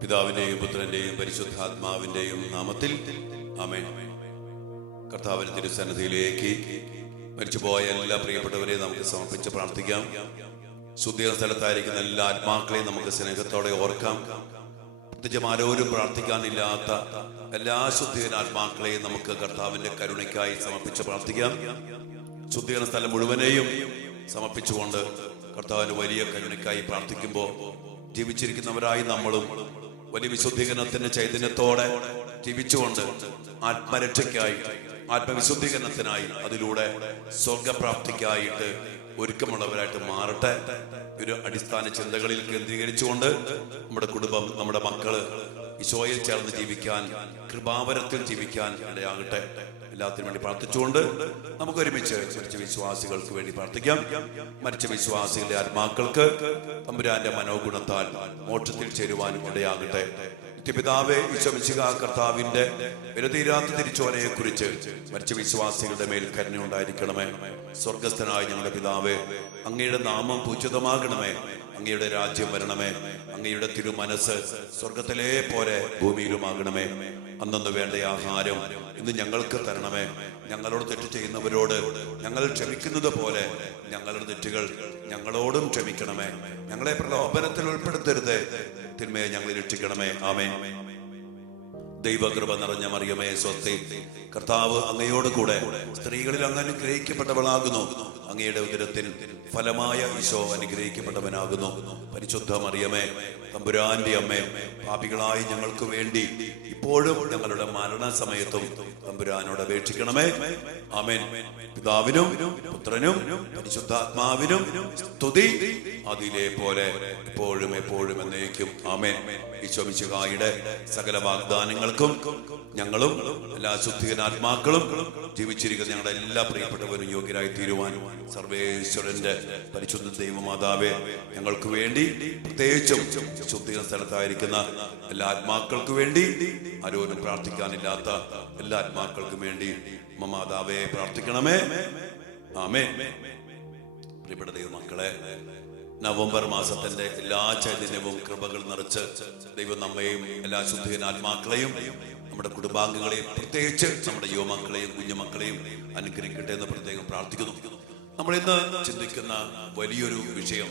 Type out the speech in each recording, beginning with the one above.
പിതാവിന്റെയും പുത്രന്റെയും പരിശുദ്ധാത്മാവിന്റെയും നാമത്തിൽ ആമേൻ. കർത്താവിന്റെ തിരുസന്നിധിയിലേക്ക് മരിച്ചുപോയ എല്ലാ പ്രിയപ്പെട്ടവരെ നമുക്ക് സമർപ്പിച്ച് പ്രാർത്ഥിക്കാം. ശുദ്ധീകരണ സ്ഥലത്തായിരിക്കുന്ന എല്ലാ ആത്മാക്കളെയും നമുക്ക് സ്നേഹത്തോടെ ഓർക്കാം. പ്രത്യേകിച്ച് ആരോരും പ്രാർത്ഥിക്കാനില്ലാത്ത എല്ലാ ശുദ്ധീകരണ ആത്മാക്കളെയും നമുക്ക് കർത്താവിന്റെ കരുണയ്ക്കായി സമർപ്പിച്ച് പ്രാർത്ഥിക്കാം. ശുദ്ധീകരണ സ്ഥലം മുഴുവനെയും സമർപ്പിച്ചുകൊണ്ട് കർത്താവിന്റെ വലിയ കരുണയ്ക്കായി പ്രാർത്ഥിക്കുമ്പോൾ ജീവിച്ചിരിക്കുന്നവരായി നമ്മളും വലിയ വിശുദ്ധീകരണത്തിന്റെ ചൈതന്യത്തോടെ ജീവിച്ചുകൊണ്ട് ആത്മരക്ഷയ്ക്കായി, ആത്മവിശുദ്ധീകരണത്തിനായി, അതിലൂടെ സ്വർഗപ്രാപ്തിക്കായിട്ട് ഒരുക്കമുള്ളവരായിട്ട് മാറട്ടെ. ഒരു അടിസ്ഥാന ചിന്തകളിൽ കേന്ദ്രീകരിച്ചുകൊണ്ട് നമ്മുടെ കുടുംബം, നമ്മുടെ മക്കള് ഈശോയിൽ ചേർന്ന് ജീവിക്കാൻ, കൃപാവരത്തിൽ ജീവിക്കാൻ ഇടയാകട്ടെ. എല്ലാത്തിനും വേണ്ടി പ്രാർത്ഥിച്ചുകൊണ്ട് നമുക്ക് ഒരുമിച്ച് മരിച്ച വിശ്വാസികൾക്ക് വേണ്ടി പ്രാർത്ഥിക്കാം. മരിച്ച വിശ്വാസികളുടെ ആത്മാക്കൾക്ക് തമ്പുരാന്റെ മനോഗുണത്താൽ മോക്ഷത്തിൽ ചേരുവാനും ഇടയാകട്ടെ. നിത്യപിതാവേ, ഈശോ മിശിഹാ കർത്താവിന്റെ വിലതീരാത്ത തിരിച്ചോലയെ കുറിച്ച് മരിച്ച വിശ്വാസികളുടെ മേൽ കരുണയുണ്ടായിരിക്കണമേ. സ്വർഗസ്ഥനായ ഞങ്ങളുടെ പിതാവേ, അങ്ങയുടെ നാമം പൂജിതമാകണമേ. അങ്ങയുടെ രാജ്യം വരണമേ. അങ്ങയുടെ തിരുമനസ് സ്വർഗത്തിലെ പോലെ ഭൂമിയിലുമാകണമേ. അന്നു വേണ്ട ആഹാരം ഇന്ന് ഞങ്ങൾക്ക് തരണമേ. ഞങ്ങളോട് തെറ്റ് ചെയ്യുന്നവരോട് ഞങ്ങൾ ക്ഷമിക്കുന്നത് പോലെ ഞങ്ങളുടെ തെറ്റുകൾ ഞങ്ങളോടും ക്ഷമിക്കണമേ. ഞങ്ങളെ പ്രലോഭനത്തിൽ ഉൾപ്പെടുത്തരുത്, തിന്മയെ ഞങ്ങളെ രക്ഷിക്കണമേ. ആമേൻ. ദൈവകൃപ നിറഞ്ഞ മറിയമേ സ്വസ്തി, കർത്താവ് അങ്ങയോട് കൂടെ സ്ത്രീകളിൽ അങ്ങ് അനുഗ്രഹിക്കപ്പെട്ടവളാകുന്നു. അങ്ങയുടെ ഉദരത്തിൽ ഫലമായ ഈശോ അനുഗ്രഹിക്കപ്പെട്ടവനാകുന്നു. പരിശുദ്ധ മറിയമേ, തമ്പുരാന്റെ അമ്മേ, പാപികളായി ഞങ്ങൾക്ക് വേണ്ടി ഇപ്പോഴും ഞങ്ങളുടെ മരണസമയത്തും തമ്പുരാനോട് അപേക്ഷിക്കണമേ. ആമേൻ. പിതാവിനും പുത്രനും പരിശുദ്ധാത്മാവിനും സ്തുതി, അതിലെ പോലെ ഇപ്പോഴും എപ്പോഴും എന്നേക്കും. ആമേൻ. ഈശോ മിശിഹായുടെ സകല വാഗ്ദാനങ്ങൾക്കും ഞങ്ങളും എല്ലാ ശുദ്ധീകരണാത്മാക്കളും ജീവിച്ചിരിക്കുന്ന ഞങ്ങളുടെ എല്ലാ പ്രിയപ്പെട്ടവരും യോഗ്യരായി തീരുവാൻ സർവേശ്വരന്റെ പരിശുദ്ധ ദൈവമാതാവേ, ഞങ്ങൾക്ക് വേണ്ടി പ്രത്യേകിച്ചും ശുദ്ധീകരണ സ്ഥലത്തായിരിക്കുന്ന എല്ലാ ആത്മാക്കൾക്ക് വേണ്ടി, ആരോരും പ്രാർത്ഥിക്കാനില്ലാത്ത എല്ലാ ആത്മാക്കൾക്കും വേണ്ടി മാതാവേ പ്രാർത്ഥിക്കണമേ. ആമേൻ. പ്രിയപ്പെട്ട ദൈവമക്കളെ, നവംബർ മാസത്തിന്റെ എല്ലാ ചൈതന്യവും കൃപകൾ നിറച്ച് ദൈവം നമ്മയും എല്ലാ ശുദ്ധീകരണ ആത്മാക്കളെയും നമ്മുടെ കുടുംബാംഗങ്ങളെയും പ്രത്യേകിച്ച് നമ്മുടെ യുവമക്കളെയും കുഞ്ഞുമക്കളെയും അനുഗ്രഹിക്കട്ടെ എന്ന് പ്രത്യേകം പ്രാർത്ഥിക്കുന്നു. നമ്മൾ ഇന്ന് ചിന്തിക്കുന്ന വലിയൊരു വിഷയം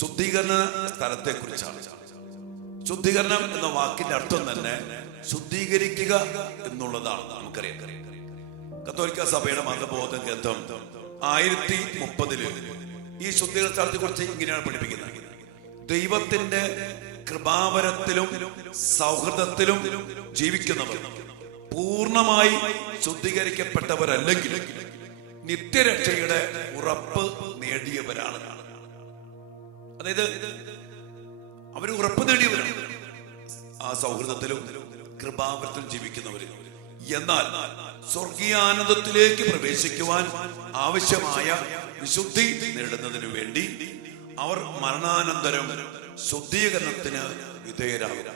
ശുദ്ധീകരണ സ്ഥലത്തെ കുറിച്ചാണ്. ശുദ്ധീകരണം എന്ന വാക്കിന്റെ അർത്ഥം തന്നെ ശുദ്ധീകരിക്കുക എന്നുള്ളതാണ്. നമുക്കറിയാം, കത്തോലിക്ക സഭയുടെ മതബോധ ഗ്രന്ഥം 1030 ഈ ശുദ്ധീകരണ സ്ഥലത്തെ കുറിച്ച് ഇങ്ങനെയാണ് പഠിപ്പിക്കുന്നത്: ദൈവത്തിന്റെ കൃപാവരത്തിലും സൗഹൃദത്തിലും ജീവിക്കുന്നവർ പൂർണ്ണമായി ശുദ്ധീകരിക്കപ്പെട്ടവരല്ലെങ്കിൽ നിത്യരക്ഷയുടെ ഉറപ്പ് നേടിയവരാണ്. അതായത് അവർ ഉറപ്പ് നേടിയവരാണ് ആ സൗഹൃദത്തിലും കൃപാവരത്തിലും ജീവിക്കുന്നവർ. എന്നാൽ സ്വർഗീയാനന്ദത്തിലേക്ക് പ്രവേശിക്കുവാൻ ആവശ്യമായ വിശുദ്ധി നേടുന്നതിനു വേണ്ടി അവർ മരണാനന്തരം ശുദ്ധീകരണത്തിന് വിധേയരാകും.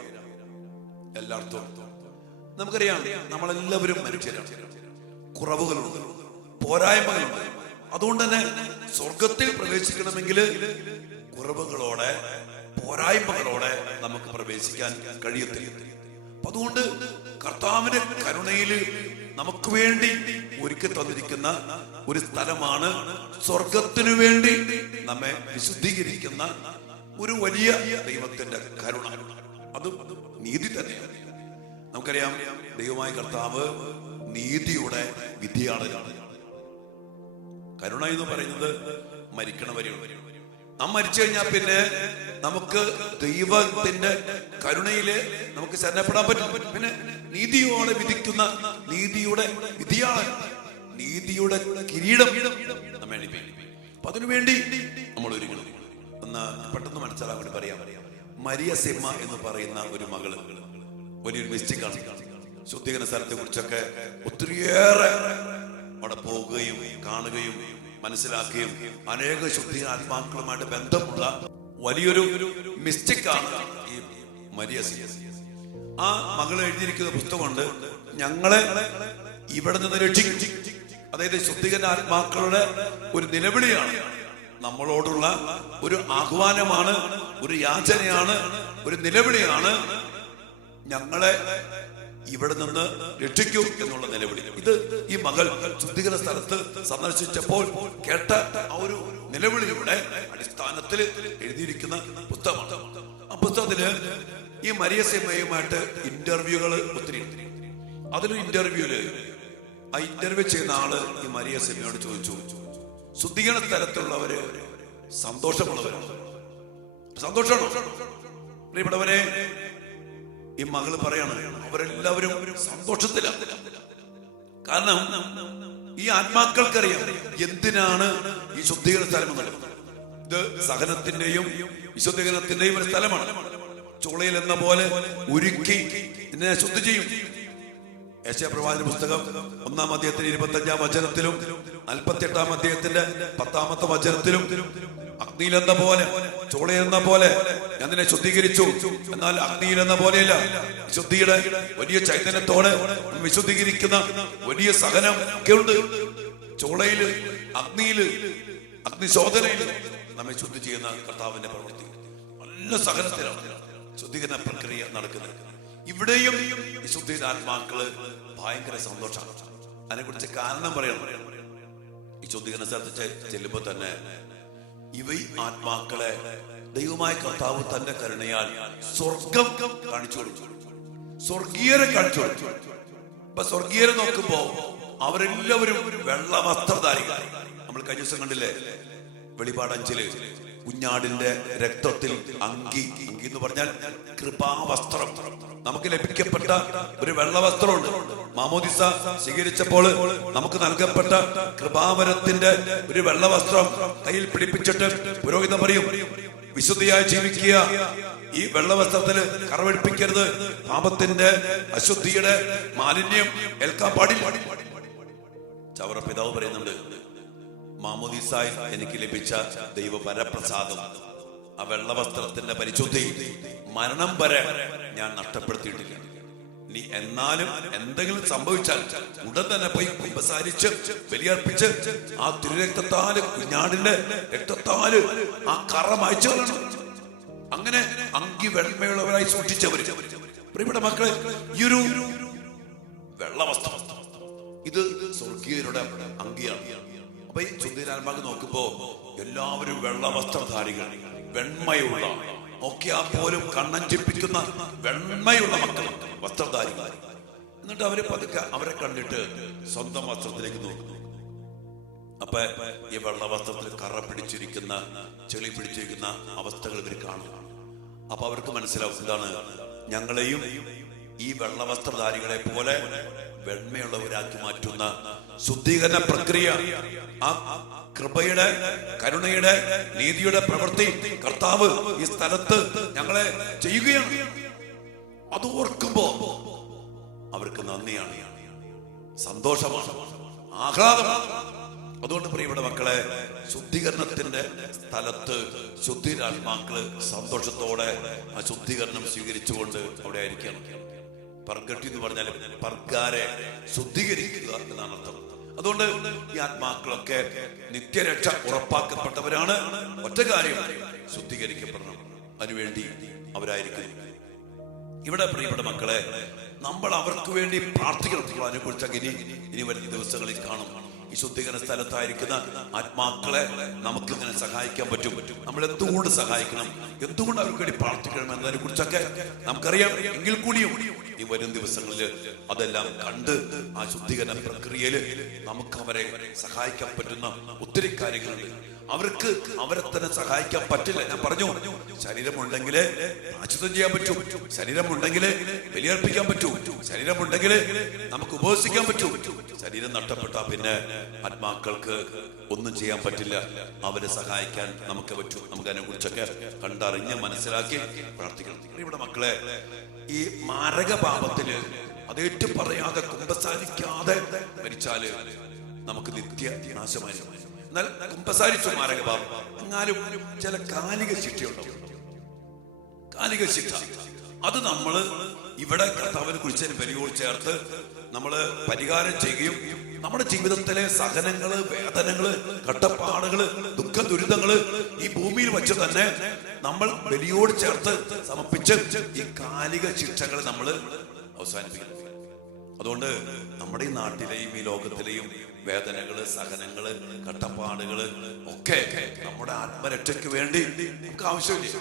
എല്ലായിടത്തും നമുക്കറിയാം, നമ്മളെല്ലാവരും മനുഷ്യരാണ്. കുറവുകളുണ്ട്, പോരായ്മകളുണ്ട്. അതുകൊണ്ട് തന്നെ സ്വർഗത്തിൽ പ്രവേശിക്കണമെങ്കിൽ കുറവുകളോടെ, പോരായ്മകളോടെ നമുക്ക് പ്രവേശിക്കാൻ കഴിയത്തില്ല. അതുകൊണ്ട് കർത്താവിന്റെ കരുണയിൽ നമുക്ക് വേണ്ടി ഒരുക്കി തന്നിരിക്കുന്ന ഒരു സ്ഥലമാണ് സ്വർഗത്തിനു വേണ്ടി നമ്മെ വിശുദ്ധീകരിക്കുന്ന ഒരു വലിയ ദൈവത്തിന്റെ കരുണ. അതും നീതി തന്നെയാണ്. നമുക്കറിയാം, ദൈവമായ കർത്താവ് നീതിയുടെ വിധിയാളനാണ്. കരുണ എന്ന് പറയുന്നത് മരിക്കണ വരെയുള്ള. നാം മരിച്ചു കഴിഞ്ഞാൽ പിന്നെ നമുക്ക് ദൈവത്തിന്റെ കരുണയില് നമുക്ക് ശരണപ്പെടാൻ പറ്റും. പിന്നെ നീതിയോടെ വിധിക്കുന്ന നീതിയുടെ വിധിയാളൻ, നീതിയുടെ കിരീടം നമ്മെ അണിയിപ്പിക്കും. അപ്പൊ അതിനുവേണ്ടി നമ്മൾ ഒരുങ്ങണം. ഒന്ന് പെട്ടെന്ന് മനസ്സിലാക്കാൻ വേണ്ടി പറയാം. മരിയ സിമ്മ എന്ന് പറയുന്ന ഒരു മകള് വലിയൊരു മിസ്റ്റേക്കാണ്. ശുദ്ധീകരണ സ്ഥലത്തെ കുറിച്ചൊക്കെ ഒത്തിരിയേറെ അവിടെ പോവുകയും കാണുകയും മനസ്സിലാക്കുകയും അനേക ശുദ്ധീകരണ ആത്മാക്കളുമായിട്ട് ബന്ധമുള്ള വലിയൊരു മിസ്റ്റേക്കാണ് ഈ മരിയ സിമ്മ. ആ മകൾ എഴുതിയിരിക്കുന്ന പുസ്തകമുണ്ട്, ഞങ്ങളെ ഇവിടെ നിന്ന് രക്ഷിക്കും. അതായത് ശുദ്ധീകരണ ആത്മാക്കളുടെ ഒരു നിലവിളിയാണ്, നമ്മളോടുള്ള ഒരു ആഹ്വാനമാണ്, ഒരു യാചനയാണ്, ഒരു നിലവിളിയാണ് ഞങ്ങളെ ഇവിടെ നിന്ന് രക്ഷിക്കൂ എന്നുള്ള നിലവിളി. ഇത് ഈ മകൾ ശുദ്ധീകരണ സ്ഥലത്ത് സന്ദർശിച്ചപ്പോൾ കേട്ട ആ ഒരു നിലവിളിയുടെ അടിസ്ഥാനത്തിൽ എഴുതിയിരിക്കുന്ന പുസ്തകമാണ്. ആ പുസ്തകത്തില് ഈ മരിയ സേമയുമായിട്ട് ഇന്റർവ്യൂകൾ ഒത്തിരി. അതിലൊരു ഇന്റർവ്യൂല് ആ ഇന്റർവ്യൂ ചെയ്യുന്ന ആള് ഈ മരിയ സേമയോട് ചോദിച്ചു, ശുദ്ധീകരണ സ്ഥലത്തുള്ളവര് സന്തോഷമുള്ളവരാണ്, സന്തോഷമാണോ? പ്രിയപ്പെട്ടവരെ, ഈ മകള് പറയാണ് അവരെല്ലാവരും സന്തോഷത്തിലാണ്. കാരണം ഈ ആത്മാക്കൾക്കറിയാം എന്തിനാണ് ഈ ശുദ്ധീകരണ സ്ഥലം എന്നുള്ളത്. ഇത് സഹനത്തിന്റെയും വിശുദ്ധീകരണത്തിന്റെയും ഒരു സ്ഥലമാണ്. ചുളയിൽ എന്ന പോലെ ഉരുക്കി എന്നെ ശുദ്ധി ചെയ്യും. യെശയ്യാ പുസ്തകം 1-ാം അധ്യായത്തിന്റെ 25-ാം വചനത്തിലും 48-ാം അധ്യായത്തിന്റെ 10-ാമത്തെ വചനത്തിലും അഗ്നിയിലെന്ന പോലെ ചുളയെന്ന പോലെ ഞാൻ നിന്നെ ശുദ്ധീകരിച്ചു, എന്നാൽ അഗ്നിയിലെന്ന പോലെയല്ല, ശുദ്ധിയുടെ വലിയ ചൈതന്യത്തോടെ വിശുദ്ധീകരിക്കുന്ന വലിയ സഹനം ഒക്കെ ഉണ്ട്. ചുളയില്, അഗ്നിയില്, അഗ്നിശോധനയില് നമ്മെ ശുദ്ധി ചെയ്യുന്ന കർത്താവിന്റെ പ്രവൃത്തി നല്ല സഹനത്തിലാണ് ശുദ്ധീകരണ പ്രക്രിയ നടക്കുന്നത്. ഇവിടെയും ഈ ശുദ്ധീകരണാത്മാക്കള് ഭയങ്കര സന്തോഷമാണ്. അതിനെക്കുറിച്ച് കാരണം പറയണം. ഈ ശുദ്ധീകരണ സ്ഥലത്ത് ചെല്ലുമ്പോ തന്നെ ഇവ ആത്മാക്കളെ ദൈവമായ കർത്താവ് തന്റെ കരുണയാൽ സ്വർഗം കാണിച്ചു കൊടുത്തു, സ്വർഗീയരെ കാണിച്ചു കൊടുത്തു. അപ്പൊ സ്വർഗീയരെ നോക്കുമ്പോ അവരെല്ലാവരും വെള്ള വസ്ത്രധാരികൾ. നമ്മൾ കഴിഞ്ഞ ദിവസം കണ്ടില്ലേ, വെളിപാട് 5-ല് കുഞ്ഞാടിന്റെ രക്തത്തിൽ അങ്കി, അങ്കി എന്ന് പറഞ്ഞാൽ കൃപാവസ്ത്രം, നമുക്ക് ലഭിക്കപ്പെട്ട ഒരു വെള്ള വസ്ത്രമുണ്ട്. മാമോദിസ സ്വീകരിച്ചപ്പോൾ നമുക്ക് നൽകപ്പെട്ട കൃപാവരത്തിന്റെ ഒരു വെള്ള വസ്ത്രം കയ്യിൽ പിടിപ്പിച്ചിട്ട് പുരോഹിതൻ പറയും, വിശുദ്ധിയായി ജീവിക്കുക, ഈ വെള്ള വസ്ത്രത്തിൽ കറവെടുപ്പിക്കരുത്, പാപത്തിന്റെ അശുദ്ധിയുടെ മാലിന്യം ഏൽക്കാൻ പാടില്ല. ചവറ പിതാവ് പറയുന്നുണ്ട്, മാമോദിസായി എനിക്ക് ലഭിച്ച ദൈവപരപ്രസാദം, ആ വെള്ളവസ്ത്രത്തിന്റെ പരിശുദ്ധി മരണം വരെ ഞാൻ നഷ്ടപ്പെടുത്തിയിട്ടില്ല. ഇനി എന്നാലും എന്തെങ്കിലും സംഭവിച്ചാൽ ഉടൻ തന്നെ പോയി കുമ്പസാരിച്ച് ബലിയർപ്പിച്ച് ആ തിരുരക്തത്താല്, കുഞ്ഞാടിന്റെ രക്തത്താല് ആ കറ മായ്ച്ചു കളയണം. അങ്ങനെ അങ്കി വെണ്മയുള്ളവരായി സൂക്ഷിച്ചവര്. പ്രിയപ്പെട്ട മക്കളെ, ഈ ഒരു വെള്ളവസ്ത്രം ഇത് സ്വർഗീയരുടെ അങ്കിയാണ്. അപ്പൊ ഈ ശുദ്ധീകരണാത്മാക്ക് നോക്കുമ്പോ എല്ലാവരും വെള്ള വസ്ത്രധാരികൾ, വെണ്മയുള്ള, നോക്കിയാൽ പോലും കണ്ണഞ്ചിപ്പിക്കുന്ന വെണ്മയുള്ള മക്കൾ, വസ്ത്രധാരികൾ. എന്നിട്ട് അവര് പതുക്കെ അവരെ കണ്ടിട്ട് സ്വന്തം വസ്ത്രത്തിലേക്ക് നോക്കുന്നു. അപ്പൊ ഈ വെള്ള വസ്ത്രത്തിൽ കറ പിടിച്ചിരിക്കുന്ന, ചെളി പിടിച്ചിരിക്കുന്ന അവസ്ഥകൾ ഇവർ കാണും. അപ്പൊ അവർക്ക് മനസ്സിലാവും, എന്താണ്, ഞങ്ങളെയും ഈ വെള്ള വസ്ത്രധാരികളെ പോലെ വെണ്മയുള്ളവരാക്കി മാറ്റുന്ന ശുദ്ധീകരണ പ്രക്രിയ, ആ കൃപയുടെ, കരുണയുടെ, നീതിയുടെ പ്രവൃത്തി കർത്താവ് ഈ സ്ഥലത്ത് ഞങ്ങളെ ചെയ്യുകയാണ്. അത് ഓർക്കുമ്പോ അവർക്ക് നന്ദിയാണ്, സന്തോഷമാണ്, ആഹ്ലാദമാണ്. അതുകൊണ്ട് പ്രിയപ്പെട്ട മക്കളെ, ശുദ്ധീകരണത്തിന്റെ സ്ഥലത്ത് ശുദ്ധീകരണാത്മാക്കള് സന്തോഷത്തോടെ ആ ശുദ്ധീകരണം സ്വീകരിച്ചുകൊണ്ട് അവിടെ ആയിരിക്കണം. പർഗട്ടി എന്ന് പറഞ്ഞാൽ പർഗാരെ ശുദ്ധീകരിക്കുക എന്നാണ് അർത്ഥം. അതുകൊണ്ട് ഈ ആത്മാക്കളൊക്കെ നിത്യരക്ഷ ഉറപ്പാക്കപ്പെട്ടവരാണ്. ഒറ്റ കാര്യം, ശുദ്ധീകരിക്കപ്പെടണം, അതിനുവേണ്ടി അവരായിരിക്കും. ഇവിടെ പ്രിയപ്പെട്ട മക്കളെ, നമ്മൾ അവർക്ക് വേണ്ടി പ്രാർത്ഥിക്കണം. അതിനെ കുറിച്ചൊക്കെ ഇനി വരുന്ന ദിവസങ്ങളിൽ കാണും. ഈ ശുദ്ധീകരണ സ്ഥലത്തായിരിക്കുന്ന ആത്മാക്കളെ നമുക്ക് ഇങ്ങനെ സഹായിക്കാൻ പറ്റും. നമ്മൾ എന്തുകൊണ്ട് സഹായിക്കണം, എന്തുകൊണ്ട് അവർക്ക് വേണ്ടി പ്രാർത്ഥിക്കണം എന്നതിനെ കുറിച്ചൊക്കെ നമുക്കറിയാം. എങ്കിൽ കൂടിയും ഈ വരും ദിവസങ്ങളിൽ അതെല്ലാം കണ്ട് ആ ശുദ്ധീകരണ പ്രക്രിയയിൽ നമുക്ക് അവരെ സഹായിക്കാൻ പറ്റുന്ന ഒത്തിരി കാര്യങ്ങളുണ്ട്. അവർക്ക് അവരെ തന്നെ സഹായിക്കാൻ പറ്റില്ല. ഞാൻ പറഞ്ഞു, ശരീരമുണ്ടെങ്കിലേ പ്രായശ്ചിത്തം ചെയ്യാൻ പറ്റൂ, ശരീരമുണ്ടെങ്കിലേ ബലിയർപ്പിക്കാൻ പറ്റൂ, ശരീരമുണ്ടെങ്കിലേ നമുക്ക് ഉപവസിക്കാൻ പറ്റൂ. ശരീരം നഷ്ടപ്പെട്ടാ പിന്നെ ആത്മാക്കൾക്ക് ഒന്നും ചെയ്യാൻ പറ്റില്ല. അവരെ സഹായിക്കാൻ നമുക്ക് പറ്റൂ. നമുക്ക് അതിനെ കുറിച്ചൊക്കെ കണ്ടറിഞ്ഞ് മനസ്സിലാക്കി പ്രാർത്ഥിക്കണം. ഇവിടെ മക്കളെ, ഈ മാരക പാപത്തില് അതേറ്റു പറയാതെ കുമ്പസാരിക്കാതെ മരിച്ചാല് നമുക്ക് നിത്യ നാശമായിരിക്കും. എന്നാൽ കുമ്പസാരിച്ചു മാരക പാപം, എന്നാലും ചില കാലിക ശിക്ഷയുണ്ടാവും. കാലിക ശിക്ഷ അത് നമ്മള് ഇവിടെ കർത്താവിനെ കുറിച്ച് ബലിയോട് ചേർത്ത് നമ്മൾ പരിഹാരം ചെയ്യുകയും നമ്മുടെ ജീവിതത്തിലെ സഹനങ്ങള്, വേദനകള്, കഷ്ടപ്പാടുകള്, ദുഃഖ ദുരിതങ്ങള് ഈ ഭൂമിയിൽ വെച്ച് തന്നെ നമ്മൾ ബലിയോട് ചേർത്ത് സമർപ്പിച്ച് ഈ കാലിക ശിക്ഷകൾ നമ്മൾ അവസാനിപ്പിക്കണം. അതുകൊണ്ട് നമ്മുടെ ഈ നാട്ടിലെയും ഈ ലോകത്തിലെയും വേദനകള്, സഹനങ്ങള്, കഷ്ടപ്പാടുകള് ഒക്കെ നമ്മുടെ ആത്മരക്ഷയ്ക്ക് വേണ്ടി നമുക്ക് ആവശ്യമില്ല.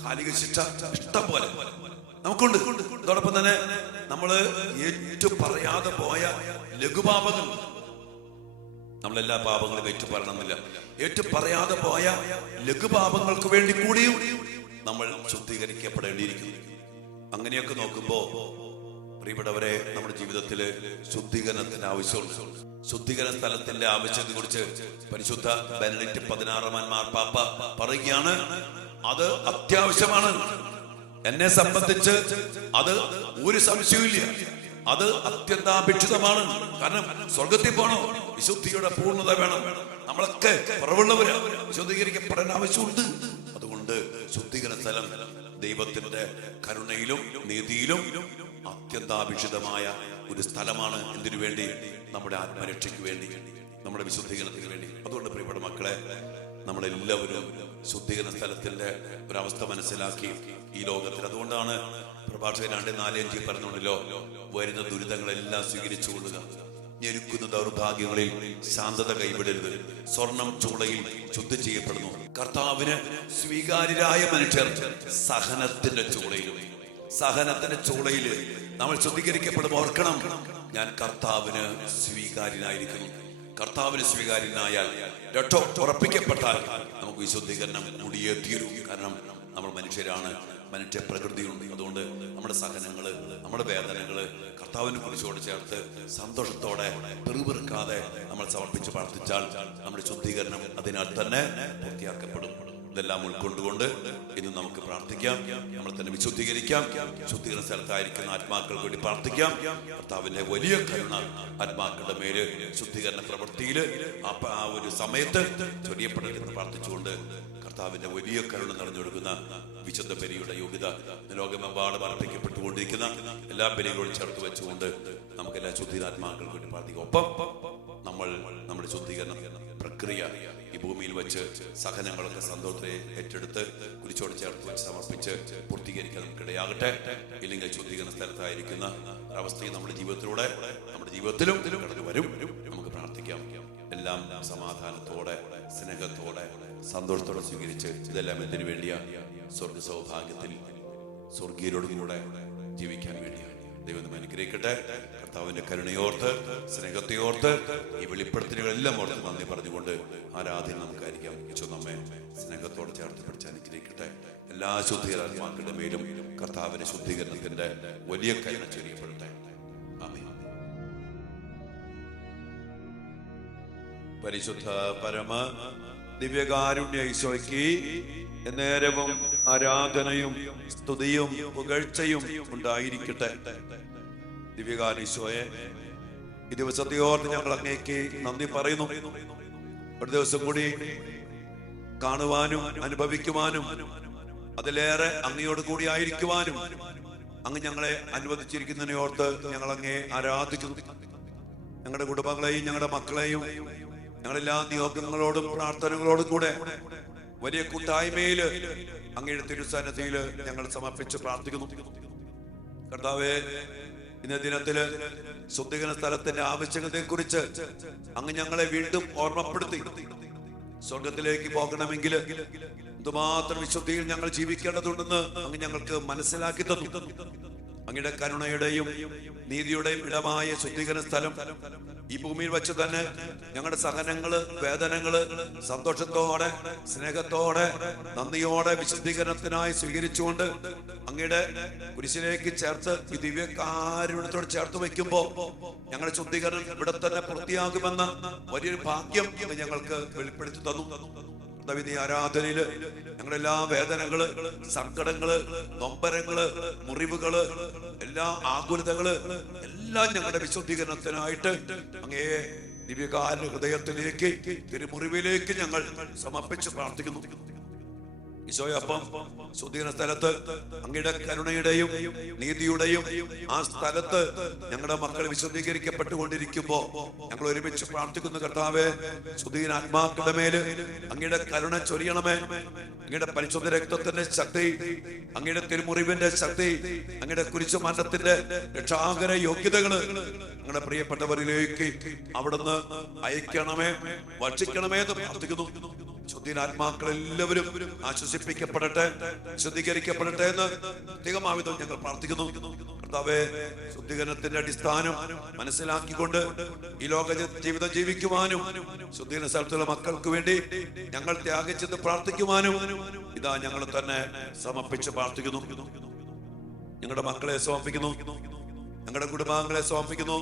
കാലിക ശിക്ഷ ഇഷ്ടം പോലെ നമുക്കുണ്ട്. അതോടൊപ്പം തന്നെ നമ്മള് ഏറ്റു പറയാതെ പോയ ലഘുപാപങ്ങൾ, നമ്മളെല്ലാ പാപങ്ങളും ഏറ്റു പറയണമെന്നില്ല, ഏറ്റു പറയാതെ പോയ ലഘുപാപങ്ങൾക്ക് വേണ്ടി കൂടിയും നമ്മൾ ശുദ്ധീകരിക്കപ്പെടേണ്ടിയിരിക്കുന്നു. അങ്ങനെയൊക്കെ നോക്കുമ്പോ പ്രിയപ്പെട്ടവരെ, നമ്മുടെ ജീവിതത്തില് ശുദ്ധീകരണത്തിന്റെ ആവശ്യമുണ്ട്. ശുദ്ധീകരണ സ്ഥലത്തിന്റെ ആവശ്യത്തെ കുറിച്ച് പരിശുദ്ധ ബെനഡിക്ട് 16 മാർപ്പാപ്പ പറയുകയാണ്, അത് അത്യാവശ്യമാണ്. എന്നെ സംബന്ധിച്ച് അത് ഒരു സംശയമില്ല, അത് അത്യന്താപേക്ഷിതമാണ്. കാരണം സ്വർഗത്തിൽ പോകണം, വിശുദ്ധിയുടെ പൂർണ്ണത വേണം. നമ്മളൊക്കെ കുറവുള്ളവരാ, വിശുദ്ധീകരിക്കപ്പെടാൻ ആവശ്യമുണ്ട്. അതുകൊണ്ട് ശുദ്ധീകരണ സ്ഥലം ദൈവത്തിന്റെ കരുണയിലും നീതിയിലും അത്യന്താപേക്ഷിതമായ ഒരു സ്ഥലമാണ്. എന്തിനു വേണ്ടി? നമ്മുടെ ആത്മരക്ഷയ്ക്ക് വേണ്ടി, നമ്മുടെ വിശുദ്ധീകരണത്തിന് വേണ്ടി. അതുകൊണ്ട് പ്രിയപ്പെട്ട മക്കളെ, നമ്മളെല്ലാവരും ശുദ്ധീകരണ സ്ഥലത്തിന്റെ ഒരവസ്ഥ മനസ്സിലാക്കി ഈ ലോകത്തിൽ. അതുകൊണ്ടാണ് പ്രഭാഷകൻ 2:4-5 പറഞ്ഞുകൊണ്ടല്ലോ, വരുന്ന ദുരിതങ്ങളെല്ലാം സ്വീകരിച്ചു കൊള്ളുക, ഞെരുക്കുന്ന ദൗർഭാഗ്യങ്ങളിൽ ശാന്തത കൈവിടരുത്, സ്വർണം ചൂളയിൽ ശുദ്ധി ചെയ്യപ്പെടുന്നു. കർത്താവിന് സ്വീകാര്യരായ മനുഷ്യർ സഹനത്തിന്റെ ചൂളയിൽ നമ്മൾ ശുദ്ധീകരിക്കപ്പെടുമ്പോൾ ഓർക്കണം, ഞാൻ കർത്താവിന് സ്വീകാര്യനായിരിക്കുന്നു. കർത്താവിന് സ്വീകാര്യനായാൽ, രക്ഷ ഉറപ്പിക്കപ്പെട്ടാൽ നമുക്ക് വിശുദ്ധീകരണം കൂടിയേ തീരൂ. കാരണം നമ്മൾ മനുഷ്യരാണ്, മനുഷ്യ പ്രകൃതിയുണ്ട്. അതുകൊണ്ട് നമ്മുടെ സഹനങ്ങള്, നമ്മുടെ വേദനകള് കർത്താവിനെ കുറിച്ചോട് ചേർത്ത് സന്തോഷത്തോടെ പെറുപെറുക്കാതെ നമ്മൾ സമർപ്പിച്ച് പ്രാർത്ഥിച്ചാൽ നമ്മുടെ ശുദ്ധീകരണം അതിനാൽ തന്നെ പൂർത്തിയാക്കപ്പെടും. ഇതെല്ലാം ഉൾക്കൊണ്ടുകൊണ്ട് ഇന്ന് നമുക്ക് പ്രാർത്ഥിക്കാം, നമ്മൾ തന്നെ വിശുദ്ധീകരിക്കാം. ശുദ്ധീകരണ സ്ഥലത്തായിരിക്കുന്ന ആത്മാക്കൾക്ക് വേണ്ടി പ്രാർത്ഥിക്കാം. കർത്താവിന്റെ വലിയ കരുണ ആത്മാക്കളുടെ മേല് ശുദ്ധീകരണ പ്രവൃത്തിയില് ആ ഒരു സമയത്ത് ചൊരിയപ്പെടരുതെന്ന് പ്രാർത്ഥിച്ചുകൊണ്ട് കർത്താവിന്റെ വലിയ കരുണ നിറഞ്ഞു കൊടുക്കുന്ന വിശുദ്ധ ബലിയുടെ യോഗ്യത ലോകമെമ്പാടും അർപ്പിക്കപ്പെട്ടുകൊണ്ടിരിക്കുന്ന എല്ലാ ബലികളും ചേർത്ത് വെച്ചുകൊണ്ട് നമുക്ക് എല്ലാ ശുദ്ധീരാത്മാക്കൾക്ക് വേണ്ടി പ്രാർത്ഥിക്കാം. ഒപ്പം നമ്മൾ നമ്മുടെ ശുദ്ധീകരണ പ്രക്രിയ ഈ ഭൂമിയിൽ വെച്ച് സഹനങ്ങളൊക്കെ സന്തോഷത്തെ ഏറ്റെടുത്ത് കുരിശോട് ചേർത്ത് വെച്ച് സമർപ്പിച്ച് പൂർത്തീകരിക്കാൻ നമുക്കിടയാകട്ടെ. ഇല്ലെങ്കിൽ ശുദ്ധീകരണ സ്ഥലത്തായിരിക്കുന്ന അവസ്ഥയും നമ്മുടെ ജീവിതത്തിലും കടന്നു വരും. നമുക്ക് പ്രാർത്ഥിക്കാം. എല്ലാം സമാധാനത്തോടെ, സ്നേഹത്തോടെ, സന്തോഷത്തോടെ സ്വീകരിച്ച് ഇതെല്ലാം എന്തിനു വേണ്ടിയാ? സ്വർഗ സൗഭാഗ്യത്തിൽ സ്വർഗീയരോടും കൂടെ ജീവിക്കാൻ വേണ്ടിയാണ്. ദൈവം അനുഗ്രഹിക്കട്ടെ. കർത്താവിന്റെ കരുണയോർത്ത്, സ്നേഹത്തെയോർത്ത്, ഈ വെളിപ്പെടുത്തലുകളെല്ലാം ഓർത്ത് നന്ദി പറഞ്ഞുകൊണ്ട് ആരാധന നമുക്കായിരിക്കാം. ഈശോ നമ്മെ സ്നേഹത്തോടെ ചേർത്ത് പിടിച്ച് അനുഗ്രഹിക്കട്ടെ. എല്ലാ ശുദ്ധീകരണമാക്കളുടെ മേലും കർത്താവിന്റെ ശുദ്ധീകരണത്തിന്റെ വലിയ കരുണ ചൊരിയപ്പെടട്ടെ. ആമേൻ. പരിശുദ്ധ പരമ ദിവ്യകാരുണ്യ ഈശോയ്ക്ക് നേരവും ആരാധനയും സ്തുതിയും പുകഴ്ചയും ഉണ്ടായിരിക്കട്ടെ. ദിവ്യകാരുണ്യ ഈ ദിവസത്തെ ഓർത്ത് ഞങ്ങൾ അങ്ങേക്ക് നന്ദി പറയുന്നു. ഒരു ദിവസം കൂടി കാണുവാനും അനുഭവിക്കുവാനും അതിലേറെ അങ്ങയോട് കൂടി ആയിരിക്കുവാനും അങ്ങ് ഞങ്ങളെ അനുവദിച്ചിരിക്കുന്നതിനെ ഓർത്ത് ഞങ്ങൾ അങ്ങേ ആരാധിക്കുന്നു. ഞങ്ങളുടെ കുടുംബങ്ങളെയും ഞങ്ങളുടെ മക്കളെയും ഞങ്ങളെല്ലാ നിയോഗങ്ങളോടും പ്രാർത്ഥനകളോടും കൂടെ വലിയ കൂട്ടായ്മയില് അങ്ങയുടെ തിരുസന്നിധിയില് ഞങ്ങൾ സമർപ്പിച്ച് പ്രാർത്ഥിക്കുന്നു. കർത്താവേ, ഇന്ന ദിനത്തില് ശുദ്ധീകരണ സ്ഥലത്തിന്റെ ആവശ്യകതയെ കുറിച്ച് അങ്ങ് ഞങ്ങളെ വീണ്ടും ഓർമ്മപ്പെടുത്തി. സ്വർഗത്തിലേക്ക് പോകണമെങ്കിൽ എന്തുമാത്രം വിശുദ്ധിയിൽ ഞങ്ങൾ ജീവിക്കേണ്ടതുണ്ടെന്ന് അങ്ങ് ഞങ്ങൾക്ക് മനസ്സിലാക്കി തന്നു. അങ്ങയുടെ കരുണയുടെയും നീതിയുടെയും ഇടമായ ശുദ്ധീകരണ സ്ഥലം ഈ ഭൂമിയിൽ വെച്ച് തന്നെ ഞങ്ങളുടെ സഹനങ്ങള്, വേദനകള് സന്തോഷത്തോടെ, സ്നേഹത്തോടെ, നന്ദിയോടെ വിശുദ്ധീകരണത്തിനായി സ്വീകരിച്ചുകൊണ്ട് അങ്ങയുടെ കുരിശിലേക്ക് ചേർത്ത് ഈ ദിവ്യകാരുണ്യത്തോട് ചേർത്ത് വെക്കുമ്പോ ഞങ്ങളുടെ ശുദ്ധീകരണം ഇവിടെ തന്നെ പൂർത്തിയാകുമെന്ന വലിയൊരു ഭാഗ്യം ഞങ്ങൾക്ക് വെളിപ്പെടുത്തി തന്നു. ആരാധനയില് ഞങ്ങളെല്ലാ വേദനകള്, സങ്കടങ്ങള്, നൊമ്പരങ്ങള്, മുറിവുകള്, എല്ലാ ആകുലതകള് എല്ലാം ഞങ്ങളുടെ വിശുദ്ധീകരണത്തിനായിട്ട് അങ്ങേ ദിവ്യകാരുണ്യ ഹൃദയത്തിലേക്ക്, തിരുമുറിവിലേക്ക് ഞങ്ങൾ സമർപ്പിച്ച് പ്രാർത്ഥിക്കുന്നു. ഈശോയപ്പം ശുദ്ധീകരണ സ്ഥലത്ത് അങ്ങയുടെ കരുണയുടെയും നീതിയുടെയും ആ സ്ഥലത്ത് ഞങ്ങളുടെ മക്കൾ വിശുദ്ധീകരിക്കപ്പെട്ടുകൊണ്ടിരിക്കുമ്പോ ഞങ്ങൾ ഒരുമിച്ച് പ്രാർത്ഥിക്കുന്ന കർത്താവേ, ശുദ്ധീകരണാത്മാക്കളുടെ മേല് അങ്ങയുടെ കരുണ ചൊരിയണമേ. അങ്ങയുടെ പരിശുദ്ധ രക്തത്തിന്റെ ശക്തി, അങ്ങയുടെ തിരുമുറിവിന്റെ ശക്തി, അങ്ങയുടെ കുരിശുമരണത്തിന്റെ രക്ഷാകര യോഗ്യതകള് ഞങ്ങളുടെ പ്രിയപ്പെട്ടവരിലേക്ക് അവിടുന്ന് അയക്കണമേ, ഭക്ഷിക്കണമേ എന്ന് പ്രാർത്ഥിക്കുന്നു. ശുദ്ധീകരണാത്മാക്കൾ എല്ലാവരും ആശ്വസിപ്പിക്കപ്പെടട്ടെ, ശുദ്ധീകരിക്കപ്പെടട്ടെ എന്ന് പ്രത്യേകമാവിധം ഞങ്ങൾ പ്രാർത്ഥിക്കുന്നു. കർത്താവേ, ശുദ്ധീകരണത്തിന്റെ അടിസ്ഥാനം മനസ്സിലാക്കിക്കൊണ്ട് ഈ ലോക ജീവിതം ജീവിക്കുവാനും ശുദ്ധീകരണ സ്ഥലത്തുള്ള മക്കൾക്ക് വേണ്ടി ഞങ്ങൾ ത്യാഗിച്ചത് പ്രാർത്ഥിക്കുവാനും ഇതാ ഞങ്ങൾ തന്നെ സമർപ്പിച്ച് പ്രാർത്ഥിക്കുന്നു. ഞങ്ങളുടെ മക്കളെ സമർപ്പിക്കുന്നു, ഞങ്ങളുടെ കുടുംബാംഗങ്ങളെ സമർപ്പിക്കുന്നു.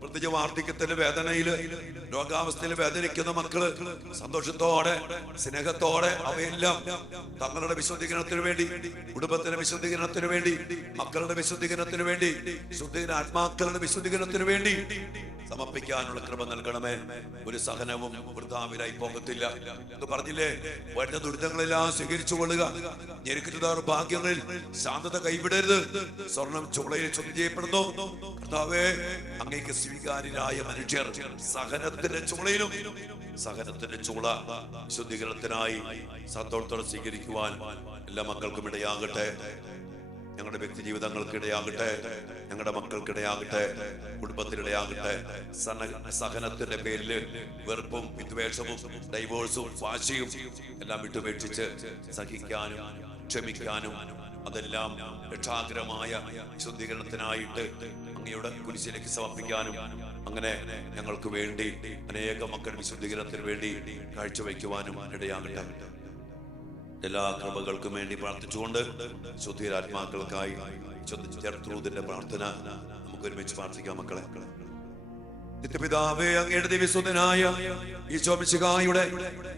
പ്രത്യേകിച്ച് വാർദ്ധക്യത്തിന്റെ വേദനയില്, രോഗാവസ്ഥയിൽ വേദനിക്കുന്ന മക്കള് സന്തോഷത്തോടെ സ്നേഹത്തോടെ അവയെല്ലാം തങ്ങളുടെ വിശുദ്ധീകരണത്തിന് വേണ്ടി, കുടുംബത്തിന്റെ വിശുദ്ധീകരണത്തിന് വേണ്ടി, മക്കളുടെ വിശുദ്ധീകരണത്തിന് വേണ്ടി, ശുദ്ധീകരണ ആത്മാക്കളുടെ വിശുദ്ധീകരണത്തിന് വേണ്ടി സമർപ്പിക്കാനുള്ള കൃപ നൽകണമേ. ഒരു സഹനവും വൃഥാവിലായി പോകത്തില്ല എന്ന് പറഞ്ഞില്ലേ? വരുന്ന ദുരിതങ്ങളെല്ലാം സ്വീകരിച്ചു കൊള്ളുക. ഞെരുക്കുന്ന ഭാഗ്യങ്ങളിൽ ശാന്തത കൈവിടരുത്. സ്വർണം ചുളയിൽ ചോദ്യം ചെയ്യപ്പെടുന്നു. കർത്താവേ, അങ്ങേക്ക് സ്വീകാര്യരായ മനുഷ്യർ സഹനത്തിന്റെ ചുളയിലും, സഹനത്തിന്റെ ചുള വിശുദ്ധീകരണത്തിനായി സന്തോഷത്തോടെ സ്വീകരിക്കുവാൻ എല്ലാ മക്കൾക്കും ഇടയാകട്ടെ. ഞങ്ങളുടെ വ്യക്തി ജീവിതങ്ങൾക്കിടയാകട്ടെ, ഞങ്ങളുടെ മക്കൾക്കിടയാകട്ടെ, കുടുംബത്തിനിടയാകട്ടെ. സഹനത്തിന്റെ പേരില് വെറുപ്പും വിദ്വേഷവും ഡൈവോഴ്സും വാശിയും എല്ലാം വിട്ടുപേക്ഷിച്ച് സഹിക്കാനും ക്ഷമിക്കാനും അതെല്ലാം രക്ഷാകരമായ ശുദ്ധീകരണത്തിനായിട്ട് അങ്ങയുടെ കുരിശിലേക്ക് സമർപ്പിക്കാനും അങ്ങനെ ഞങ്ങൾക്ക് വേണ്ടി അനേക മക്കളുടെ വിശുദ്ധീകരണത്തിന് വേണ്ടി കാഴ്ചവെക്കുവാനും ഇടയാകട്ടെ. എല്ലാ കൃപകൾക്കും വേണ്ടി പ്രാർത്ഥിച്ചുകൊണ്ട് ശുദ്ധീകരണാത്മാക്കൾക്കായി ചേർത്തൂതിന്റെ പ്രാർത്ഥന നമുക്ക് ഒരുമിച്ച് പ്രാർത്ഥിക്കാം. മക്കളെ, നിത്യപിതാവേ, അങ്ങയുടെ ദിവ്യസുതനായ ഈശോ മിശിഹായുടെ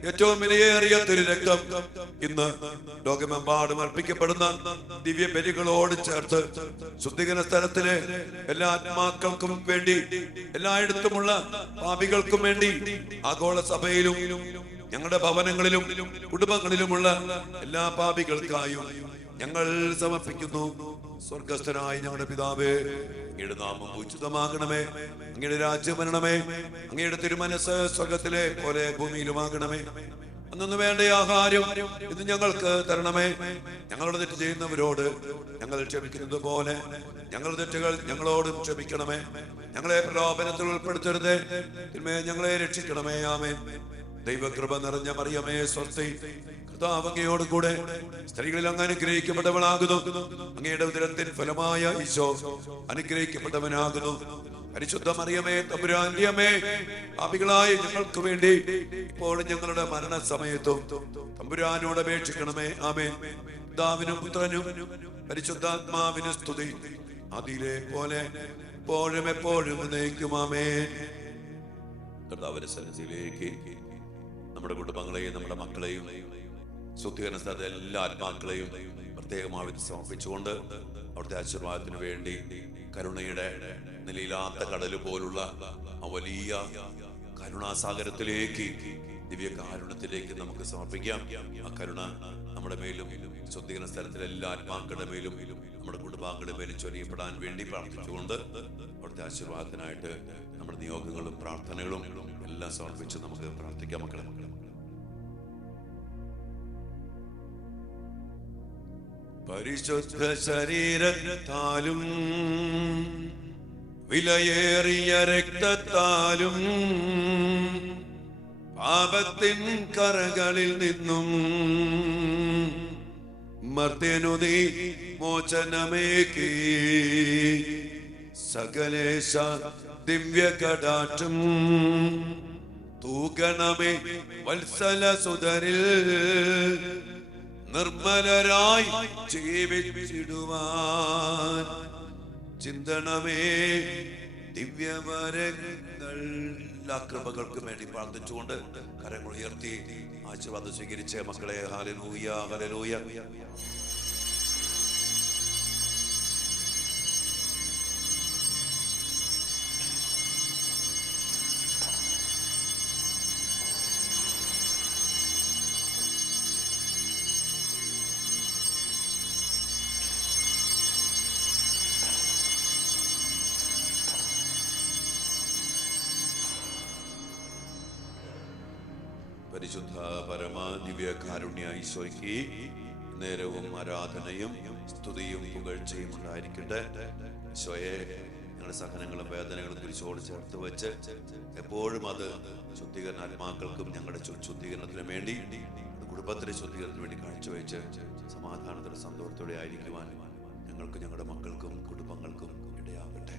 ഏറ്റവും വിലയേറിയ തിരുരക്തം ഇന്ന് ലോകമെമ്പാടും അർപ്പിക്കപ്പെടുന്ന ദിവ്യ ബലികളോട് ചേർത്ത് ശുദ്ധീകരണ സ്ഥലത്തിലെ എല്ലാ ആത്മാക്കൾക്കും വേണ്ടി, എല്ലായിടത്തുമുള്ള പാപികൾക്കും വേണ്ടി, ആഗോള സഭയിലും ഞങ്ങളുടെ ഭവനങ്ങളിലും കുടുംബങ്ങളിലുമുള്ള എല്ലാ പാപികൾക്കായും ഞങ്ങൾ സമർപ്പിക്കുന്നു. സ്വർഗസ്ഥനായ ഞങ്ങളുടെ പിതാവേ, അങ്ങയുടെ നാമം ഉചിതമാകണമേ, അങ്ങയുടെ രാജ്യം വരണമേ, അങ്ങയുടെ തിരുമനസ് സ്വർഗത്തിലെ പോലെ ഭൂമിയിലുമാകണമേ. അന്നു വേണ്ട ആഹാരം ഇന്ന് ഞങ്ങൾക്ക് തരണമേ. ഞങ്ങളുടെ തെറ്റ് ചെയ്യുന്നവരോട് ഞങ്ങൾ ക്ഷമിക്കുന്നത് പോലെ ഞങ്ങളുടെ തെറ്റുകൾ ഞങ്ങളോടും ക്ഷമിക്കണമേ. ഞങ്ങളെ പ്രലോഭനത്തിൽ ഉൾപ്പെടുത്തരുതേ, ഞങ്ങളെ രക്ഷിക്കണമേ. ആമേൻ. ദൈവകൃപ നിറഞ്ഞ മറിയമേ, സ്വസ്തി, കർത്താവ് അങ്ങയോട് കൂടെ സ്ത്രീകളിൽ അങ്ങ് അനുഗ്രഹിക്കപ്പെട്ടവളാകുന്നു. അങ്ങയുടെ ഉദരത്തിൻ ഫലമായ ഈശോ അനുഗ്രഹിക്കപ്പെട്ടവനാകുന്നു. പരിശുദ്ധ മറിയമേ, തമ്പുരാന്റെ അമ്മേ, പാപികളായ ഞങ്ങൾക്ക് വേണ്ടി ഇപ്പോഴും ഞങ്ങളുടെ മരണസമയത്തും തമ്പുരാനോട് അപേക്ഷിക്കണമേ. ആമേൻ. പിതാവിനും പുത്രനും പരിശുദ്ധാത്മാവിനും സ്തുതി, അതിലെ പോലെ എപ്പോഴും എപ്പോഴും എന്നേക്കും. ആമേൻ. കർത്താവിന്റെ സന്നിധിയിലേക്ക് നമ്മുടെ കുടുംബങ്ങളെയും നമ്മുടെ മക്കളെയും ശുദ്ധീകരണ സ്ഥലത്തെ എല്ലാ ആത്മാക്കളെയും പ്രത്യേകമായി സമർപ്പിച്ചുകൊണ്ട് അവിടുത്തെ ആശീർവാദത്തിന് വേണ്ടി കരുണയുടെ നിലയില്ലാത്ത കടല് പോലുള്ള ആ വലിയ കരുണാസാഗരത്തിലേക്ക്, ദിവ്യ കാരുണ്യത്തിലേക്ക് നമുക്ക് സമർപ്പിക്കാം. ആ കരുണ നമ്മുടെ മേലും ശുദ്ധീകരണ സ്ഥലത്തിലെ എല്ലാ ആത്മാക്കളുടെ മേലും നമ്മുടെ കുടുംബാംഗങ്ങളുടെ മേലും ചൊരിയപ്പെടാൻ വേണ്ടി പ്രാർത്ഥിച്ചുകൊണ്ട് അവിടുത്തെ ആശീർവാദത്തിനായിട്ട് നമ്മുടെ നിയോഗങ്ങളും പ്രാർത്ഥനകളും എല്ലാം സമർപ്പിച്ച് നമുക്ക് പ്രാർത്ഥിക്കാം. മക്കളെ, പരിശുദ്ധ ശരീരത്താലും വിലയേറിയ രക്തത്താലും പാപത്തിൻ കറകളിൽ നിന്നും മർത്യനു നീ മോചനമേകി സകലേശ ദിവ്യ കടാക്ഷം തൂകണമേ വത്സല സുതരിൽ നിർമ്മലരായി ജീവിച്ചിടുവാൻ ചിന്തണമേ ദിവ്യവരങ്ങൾ. എല്ലാ കൃപകൾക്കും വേണ്ടി പ്രാർത്ഥിച്ചുകൊണ്ട് കരങ്ങൾ ഉയർത്തി ആശീർവാദം സ്വീകരിച്ച മക്കളെ, ഹല്ലേലൂയ, ഹല്ലേലൂയ. പരിശുദ്ധ പരമ ദിവ്യ കാരുണ്യ ഈശോയ്ക്ക് നേരവും ആരാധനയും സ്തുതിയും പുകഴ്ചയും ഉണ്ടായിരിക്കട്ടെ. ഈശോയെ, ഞങ്ങളുടെ സഹനങ്ങളും വേദനകളും കുരിശോട് ചേർത്ത് വെച്ച് എപ്പോഴും അത് ശുദ്ധീകരണ ആത്മാക്കൾക്കും ഞങ്ങളുടെ ശുദ്ധീകരണത്തിനും വേണ്ടി, കുടുംബത്തിലെ ശുദ്ധീകരണത്തിന് വേണ്ടി കാഴ്ചവെച്ച് സമാധാനത്തോടെ സന്തോഷത്തോടെ ആയിരിക്കുവാൻ ഞങ്ങൾക്കും ഞങ്ങളുടെ മക്കൾക്കും കുടുംബങ്ങൾക്കും ഇടയാകട്ടെ.